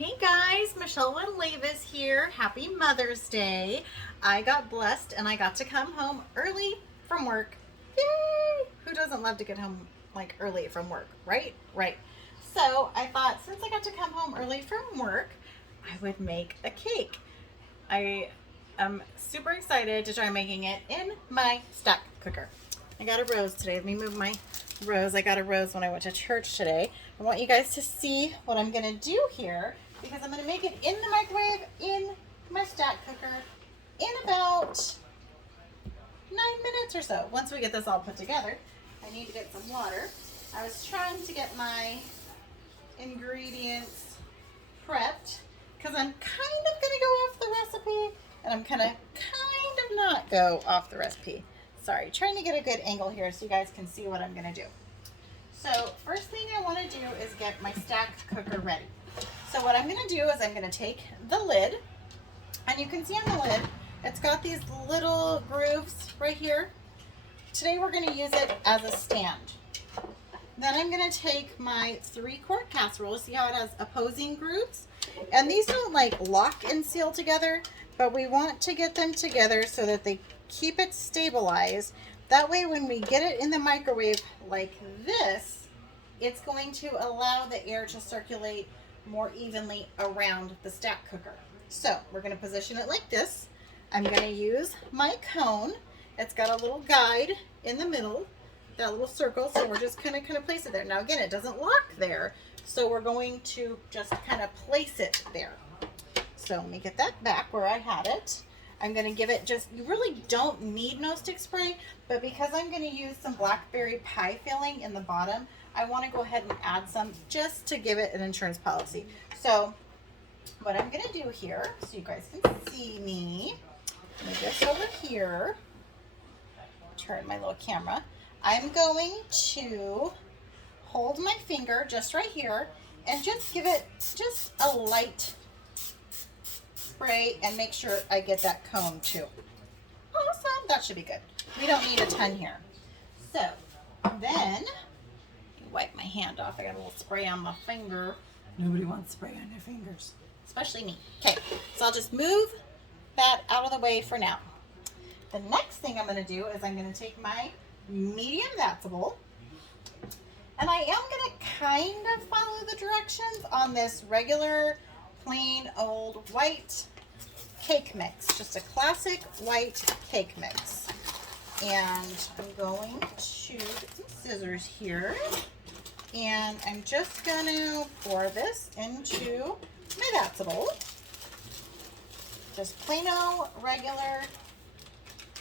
Hey guys, Michelle Levis here. Happy Mother's Day. I got blessed and I got to come home early from work. Yay! Who doesn't love to get home like early from work, right? Right. So I thought since I got to come home early from work, I would make a cake. I am super excited to try making it in my stack cooker. I got a rose today. Let me move my rose. I got a rose when I went to church today. I want you guys to see what I'm going to do here because I'm going to make it in the microwave in my stack cooker in about 9 minutes or so. Once we get this all put together, I need to get some water. I was trying to get my ingredients prepped because I'm kind of going to go off the recipe and I'm kind of not go off the recipe. Sorry, trying to get a good angle here so you guys can see what I'm going to do. So first thing I want to do is get my stacked cooker ready. So what I'm going to do is I'm going to take the lid, and you can see on the lid, it's got these little grooves right here. Today we're going to use it as a stand. Then I'm going to take my 3-quart casserole. See how it has opposing grooves? And these don't like lock and seal together, but we want to get them together so that they keep it stabilized. That way when we get it in the microwave like this, it's going to allow the air to circulate more evenly around the stack cooker. So we're going to position it like this. I'm going to use my cone. It's got a little guide in the middle, that little circle, so we're just going to place it there. Now again, it doesn't lock there, so we're going to just kind of place it there. So let me get that back where I had it. I'm going to give it just, you really don't need no stick spray, but because I'm going to use some blackberry pie filling in the bottom, I want to go ahead and add some just to give it an insurance policy. So what I'm going to do here, so you guys can see me, move this over here, turn my little camera. I'm going to hold my finger just right here and just give it just a light spray and make sure I get that cone too. Awesome, that should be good. We don't need a ton here. So then, wipe my hand off. I got a little spray on my finger. Nobody wants spray on their fingers, especially me. Okay, so I'll just move that out of the way for now. The next thing I'm going to do is I'm going to take my medium vegetable, and I am going to kind of follow the directions on this regular plain old white cake mix, just a classic white cake mix. And I'm going to get some scissors here, and I'm just going to pour this into my vegetable. Just plain old regular.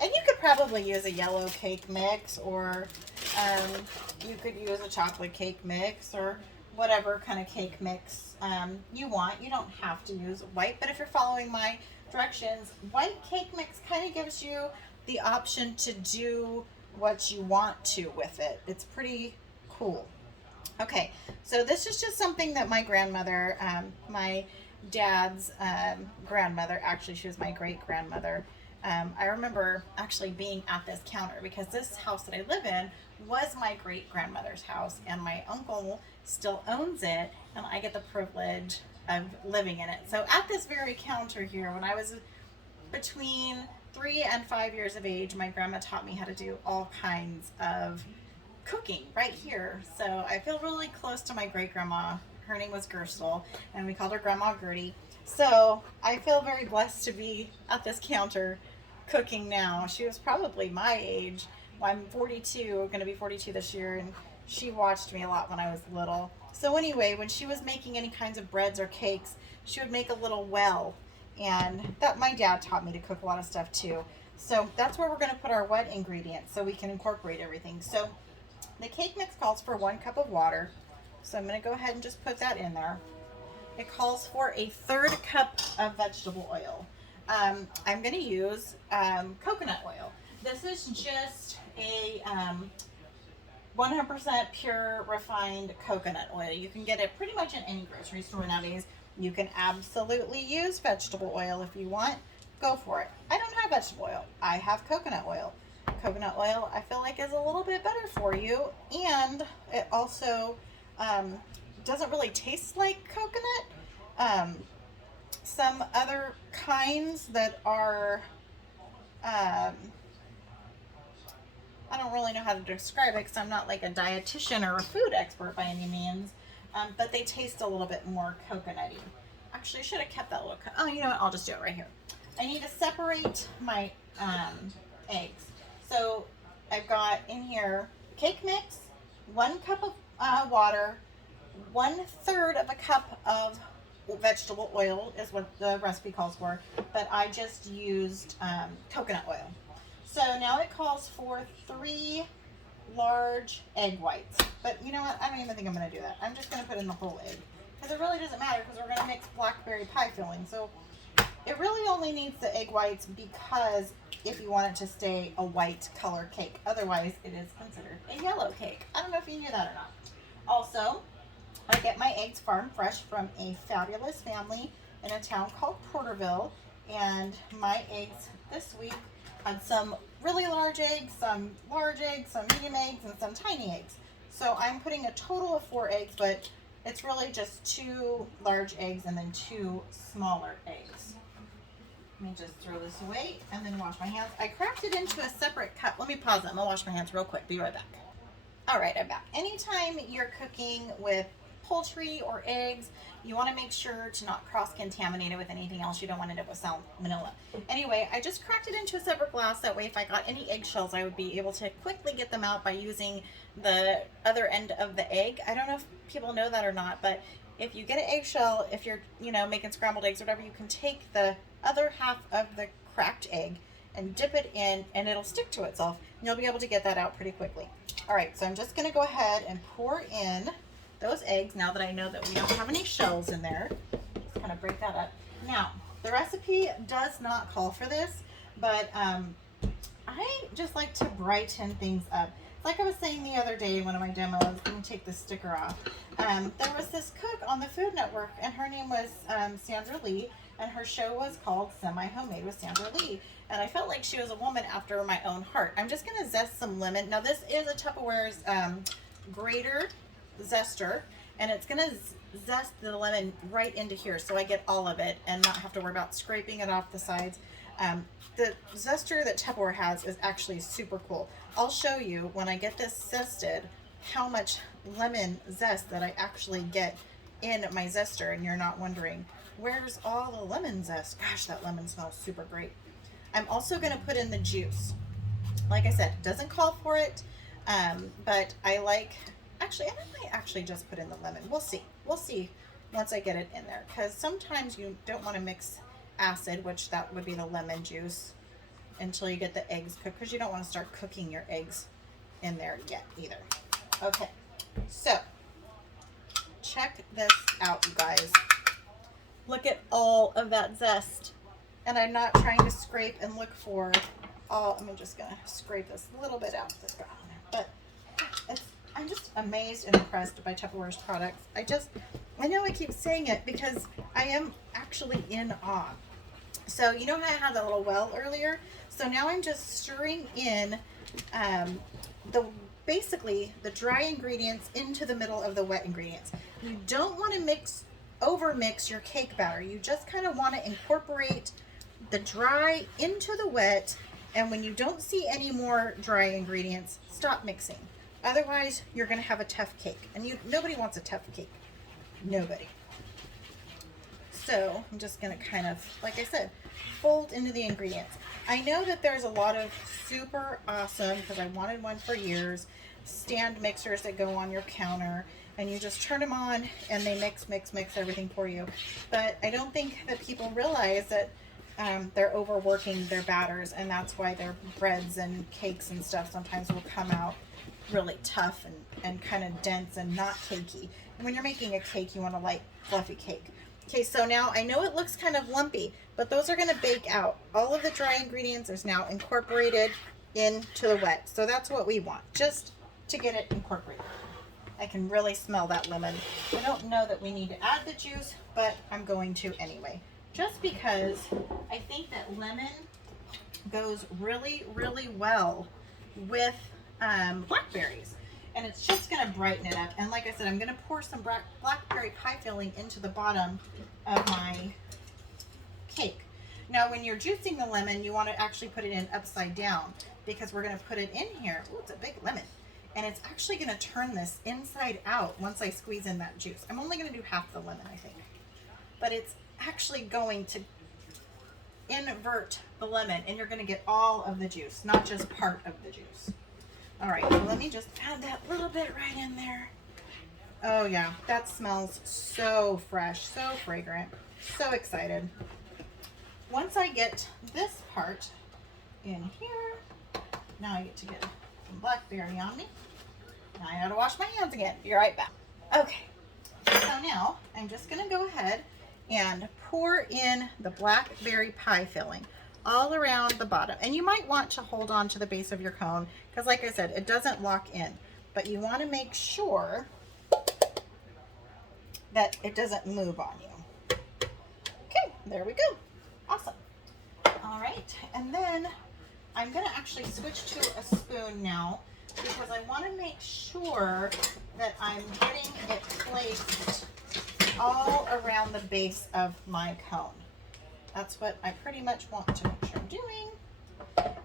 And you could probably use a yellow cake mix, or you could use a chocolate cake mix, or whatever kind of cake mix you want. You don't have to use white, but if you're following my directions, white cake mix kind of gives you the option to do what you want to with it. It's pretty cool. Okay, so this is just something that my grandmother, my dad's grandmother, actually she was my great-grandmother, I remember actually being at this counter because this house that I live in was my great-grandmother's house, and my uncle still owns it, and I get the privilege of living in it. So at this very counter here, when I was between 3 and 5 years of age, my grandma taught me how to do all kinds of cooking right here. So I feel really close to my great-grandma. Her name was Gerstle, and we called her Grandma Gertie. So I feel very blessed to be at this counter cooking now. She was probably my age. I'm 42, going to be 42 this year, and she watched me a lot when I was little. So anyway, when she was making any kinds of breads or cakes, she would make a little well, and that my dad taught me to cook a lot of stuff too. So that's where we're going to put our wet ingredients so we can incorporate everything. So the cake mix calls for 1 cup of water, so I'm going to go ahead and just put that in there. It calls for a 1/3 cup of vegetable oil. I'm going to use coconut oil. This is just a 100% pure refined coconut oil. You can get it pretty much in any grocery store nowadays. You can absolutely use vegetable oil if you want. Go for it. I don't have vegetable oil. I have coconut oil. Coconut oil I feel like is a little bit better for you, and it also doesn't really taste like coconut. Some other kinds that are, I don't really know how to describe it because I'm not like a dietitian or a food expert by any means, but they taste a little bit more coconutty. Actually, I should have kept that little, oh, you know what, I'll just do it right here. I need to separate my eggs. So I've got in here cake mix, 1 cup of water, 1/3 of a cup of vegetable oil is what the recipe calls for, but I just used coconut oil. So now it calls for 3 large egg whites. But you know what? I don't even think I'm going to do that. I'm just going to put in the whole egg. Because it really doesn't matter because we're going to mix blackberry pie filling. So it really only needs the egg whites because if you want it to stay a white color cake. Otherwise, it is considered a yellow cake. I don't know if you knew that or not. Also, I get my eggs farm fresh from a fabulous family in a town called Porterville. And my eggs this week had some really large eggs, some medium eggs, and some tiny eggs. So I'm putting a total of 4 eggs, but it's really just 2 large eggs and then 2 smaller eggs. Let me just throw this away and then wash my hands. I cracked it into a separate cup. Let me pause it. I'm gonna wash my hands real quick. Be right back. All right, I'm back. Anytime you're cooking with poultry or eggs, you want to make sure to not cross-contaminate it with anything else. You don't want to end up with salmonella. Anyway, I just cracked it into a separate glass. That way, if I got any eggshells, I would be able to quickly get them out by using the other end of the egg. I don't know if people know that or not, but if you get an eggshell, if you're, making scrambled eggs or whatever, you can take the other half of the cracked egg and dip it in, and it'll stick to itself. And you'll be able to get that out pretty quickly. All right, so I'm just going to go ahead and pour in those eggs now that I know that we don't have any shells in there. Just kind of break that up. Now, the recipe does not call for this, but I just like to brighten things up. Like I was saying the other day in one of my demos, let me take this sticker off. There was this cook on the Food Network, and her name was Sandra Lee, and her show was called Semi-Homemade with Sandra Lee. And I felt like she was a woman after my own heart. I'm just going to zest some lemon. Now, this is a Tupperware's grater zester, and it's going to zest the lemon right into here so I get all of it and not have to worry about scraping it off the sides. The zester that Tupperware has is actually super cool. I'll show you when I get this zested how much lemon zest that I actually get in my zester, and you're not wondering, where's all the lemon zest? Gosh, that lemon smells super great. I'm also going to put in the juice. Like I said, it doesn't call for it, but I like, actually, and I might actually just put in the lemon. We'll see. We'll see once I get it in there, because sometimes you don't want to mix acid, which that would be the lemon juice, until you get the eggs cooked, because you don't want to start cooking your eggs in there yet either. Okay, so check this out, you guys. Look at all of that zest. And I'm not trying to scrape and look for all, I'm just going to scrape this little bit out that's got on there. But I'm just amazed and impressed by Tupperware's products. I know I keep saying it because I am actually in awe. So you know how I had that little well earlier? So now I'm just stirring in basically the dry ingredients into the middle of the wet ingredients. You don't want to over-mix your cake batter. You just kind of want to incorporate the dry into the wet, and when you don't see any more dry ingredients, stop mixing. Otherwise, you're going to have a tough cake, and nobody wants a tough cake. Nobody. So I'm just going to kind of, like I said, fold into the ingredients. I know that there's a lot of super awesome, because I wanted one for years, stand mixers that go on your counter, and you just turn them on and they mix everything for you. But I don't think that people realize that they're overworking their batters, and that's why their breads and cakes and stuff sometimes will come out really tough and kind of dense and not cakey. And when you're making a cake, you want a light, fluffy cake. Okay, so now I know it looks kind of lumpy, but those are going to bake out. All of the dry ingredients is now incorporated into the wet. So that's what we want, just to get it incorporated. I can really smell that lemon. I don't know that we need to add the juice, but I'm going to anyway. Just because I think that lemon goes really, really well with blackberries. and it's just going to brighten it up. And like I said, I'm going to pour some blackberry pie filling into the bottom of my cake. Now, when you're juicing the lemon, you want to actually put it in upside down, because we're going to put it in here. Ooh, it's a big lemon. And it's actually going to turn this inside out once I squeeze in that juice. I'm only going to do half the lemon, I think. But it's actually going to invert the lemon, and you're going to get all of the juice, not just part of the juice. All right, so let me just add that little bit right in there. Oh yeah, that smells so fresh, so fragrant, so excited. Once I get this part in here, now I get to get some blackberry on me. Now I gotta wash my hands again. Be right back. Okay, so now I'm just gonna go ahead and pour in the blackberry pie filling all around the bottom. And you might want to hold on to the base of your cone, because like I said, it doesn't lock in, but you want to make sure that it doesn't move on you. Okay, there we go. Awesome. All right, and then I'm going to actually switch to a spoon now, because I want to make sure that I'm getting it placed all around the base of my cone. That's what I pretty much want to make sure I'm doing.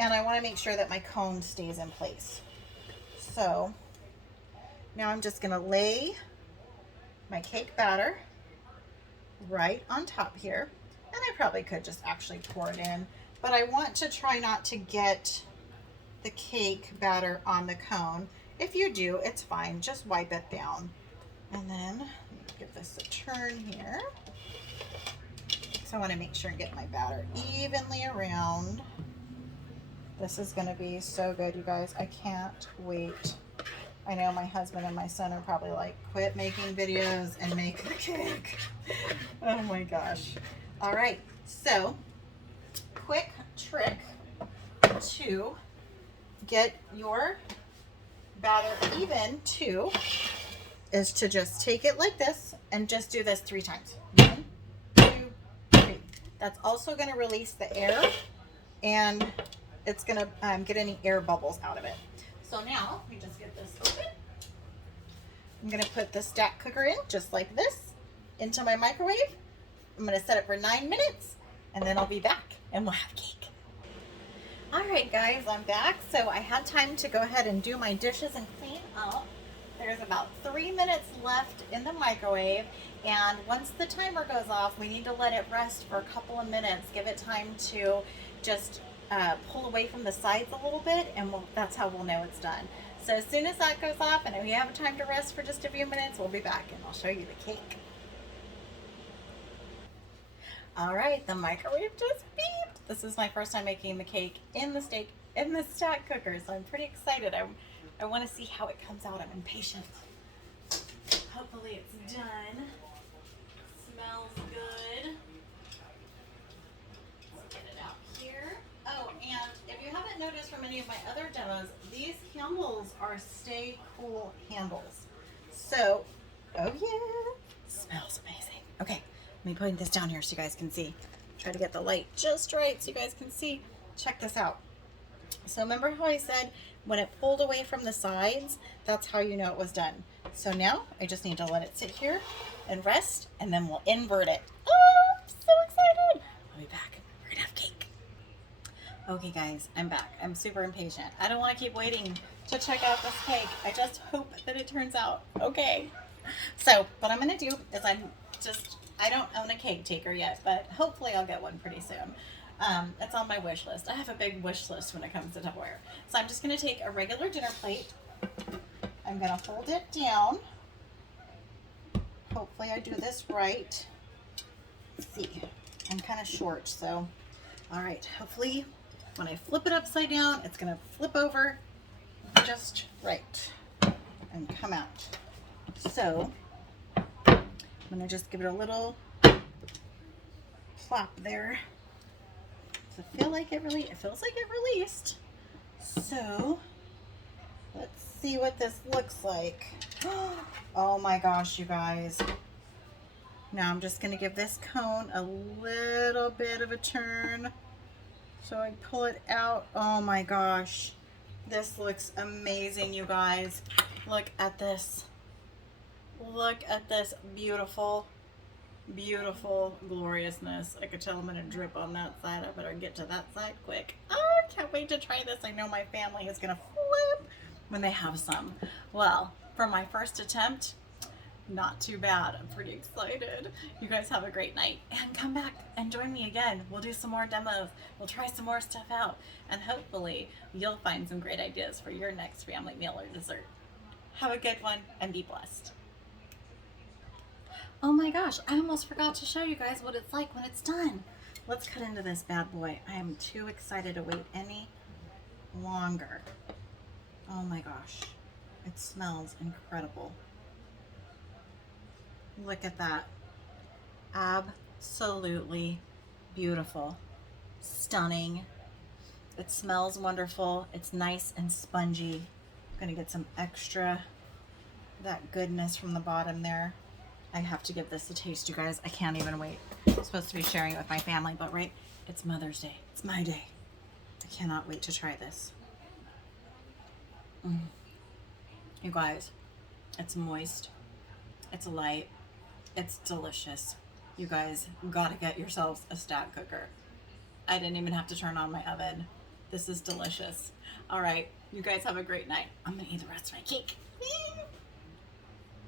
And I want to make sure that my cone stays in place. So now I'm just going to lay my cake batter right on top here. And I probably could just actually pour it in, but I want to try not to get the cake batter on the cone. If you do, it's fine. Just wipe it down. And then give this a turn here. So I want to make sure and get my batter evenly around. This is going to be so good, you guys. I can't wait. I know my husband and my son are probably like, quit making videos and make the cake. Oh my gosh. All right. So, quick trick to get your batter even too is to just take it like this and just do this 3 times. 1, 2, 3. That's also going to release the air, and it's going to get any air bubbles out of it. So now, let me just get this open. I'm going to put the stack cooker in just like this into my microwave. I'm going to set it for 9 minutes, and then I'll be back and we'll have cake. All right, guys, I'm back. So I had time to go ahead and do my dishes and clean up. There's about 3 minutes left in the microwave, and once the timer goes off, we need to let it rest for a couple of minutes. Give it time to just pull away from the sides a little bit, and that's how we'll know it's done. So as soon as that goes off and we have time to rest for just a few minutes, we'll be back and I'll show you the cake. All right, the microwave just beeped. This is my first time making the cake in the stack cooker, so I'm pretty excited. I want to see how it comes out. I'm impatient. Hopefully it's done. Smells good. Let's get it out here. Oh, and if you haven't noticed from any of my other demos, these handles are Stay Cool handles. So, oh yeah, smells amazing. Okay, let me put this down here so you guys can see. Try to get the light just right so you guys can see. Check this out. So remember how I said when it pulled away from the sides, that's how you know it was done. So now I just need to let it sit here and rest, and then we'll invert it. Oh, I'm so excited. I'll be back. We're gonna have cake. Okay guys, I'm back. I'm super impatient. I don't want to keep waiting to check out this cake. I just hope that it turns out okay. So what I'm gonna do is I don't own a cake taker yet, but hopefully I'll get one pretty soon. It's on my wish list. I have a big wish list when it comes to Tupperware. So I'm just going to take a regular dinner plate. I'm going to fold it down. Hopefully I do this right. Let's see. I'm kind of short, so all right. Hopefully when I flip it upside down, it's going to flip over just right and come out. So I'm going to just give it a little plop there. Does it feel like it feels like it released. So let's see what this looks like. Oh my gosh, you guys. Now I'm just going to give this cone a little bit of a turn so I pull it out. Oh my gosh. This looks amazing, you guys. Look at this. Look at this beautiful, beautiful gloriousness. I could tell I'm gonna drip on that side. I better get to that side quick. Oh, I can't wait to try this. I know my family is gonna flip when they have some. Well, for my first attempt, not too bad. I'm pretty excited. You guys have a great night and come back and join me again. We'll do some more demos. We'll try some more stuff out, and hopefully you'll find some great ideas for your next family meal or dessert. Have a good one and be blessed. Oh my gosh, I almost forgot to show you guys what it's like when it's done. Let's cut into this bad boy. I am too excited to wait any longer. Oh my gosh, it smells incredible. Look at that. Absolutely beautiful. Stunning. It smells wonderful. It's nice and spongy. I'm gonna get some extra that goodness from the bottom there. I have to give this a taste, you guys. I can't even wait. I'm supposed to be sharing it with my family, but right, it's Mother's Day. It's my day. I cannot wait to try this. You guys, it's moist. It's light. It's delicious. You guys gotta get yourselves a stack cooker. I didn't even have to turn on my oven. This is delicious. All right, you guys have a great night. I'm gonna eat the rest of my cake.